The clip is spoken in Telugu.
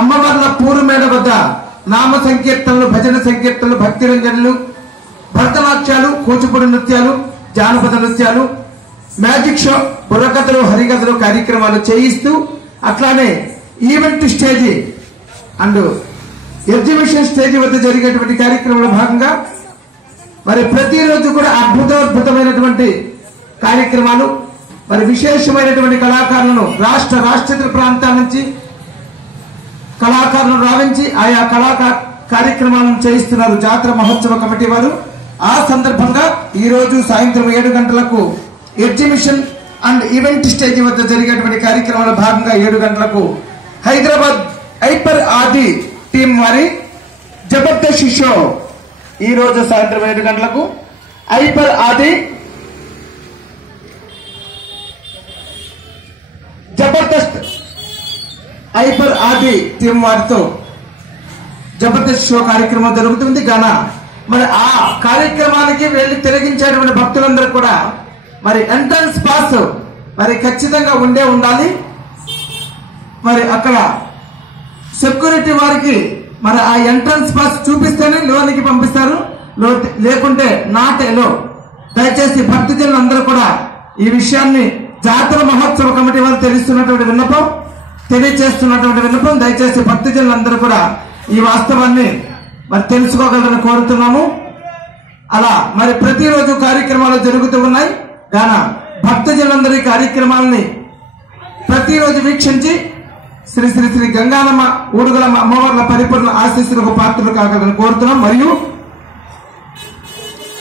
అమ్మవార్ల పూర్వమేడ వద్ద నామ సంకీర్తనలు, భజన సంకీర్తనలు, భక్తి రంజనలు, భరతనాట్యాలు, కూచిపూడి నృత్యాలు, జానపద నృత్యాలు, మ్యాజిక్ షో, బుర్రకథలు, హరికథలు కార్యక్రమాలు చేయిస్తూ అట్లానే event stage and exhibition stage వద్ద జరిగేటువంటి కార్యక్రమంలో భాగంగా మరి ప్రతిరోజు కూడా అద్భుతమైనటువంటి కార్యక్రమాలు, మరి విశేషమైనటువంటి కళాకారులను రాష్ట్ర ప్రాంతాల నుంచి కళాకారులను రావించి ఆయా కార్యక్రమాలను చేయిస్తున్నారు జాతర మహోత్సవ కమిటీ వారు. ఆ సందర్భంగా ఈ రోజు సాయంత్రం 7 గంటలకు ఎగ్జిబిషన్ అండ్ ఈవెంట్ స్టేజ్ వద్ద జరిగేటువంటి కార్యక్రమంలో భాగంగా 7 గంటలకు హైదరాబాద్ హైపర్ ఆది టీం వారి జబర్దస్త్ షో. ఈ రోజు సాయంత్రం 7 గంటలకు హైపర్ ఆది జబర్దస్త్ హైపర్ ఆది టీం వారితో జబర్దస్త్ షో కార్యక్రమం జరుగుతుంది గాన మరి ఆ కార్యక్రమానికి వెళ్లి తిరిగించేటువంటి భక్తులందరూ కూడా మరి ఎంట్రన్స్ పాస్ మరి ఖచ్చితంగా ఉండాలి. మరి అక్కడ సెక్యూరిటీ వారికి మరి ఆ ఎంట్రన్స్ పాస్ చూపిస్తేనే లోనికి పంపిస్తారు, లేకుంటే నాట్ ఎలో. దయచేసి భక్తజనులందరూ కూడా ఈ విషయాన్ని జాతర మహోత్సవ కమిటీ వారు తెలియజేస్తున్నటువంటి విన్నపం దయచేసి భక్తజనులందరూ కూడా ఈ వాస్తవాన్ని మరి తెలుసుకోగలరని కోరుతున్నాము. అలా మరి ప్రతిరోజు కార్యక్రమాలు జరుగుతూ ఉన్నాయి గాన భక్తజనులందరూ ఈ కార్యక్రమాలని ప్రతిరోజు వీక్షించి శ్రీ శ్రీ శ్రీ గంగానమ్మ ఊడుగలమ్మ అమ్మవార్ల పరిపూర్ణ ఆశీస్సులకు పాత్రలు కాగలని కోరుతున్నాం. మరియు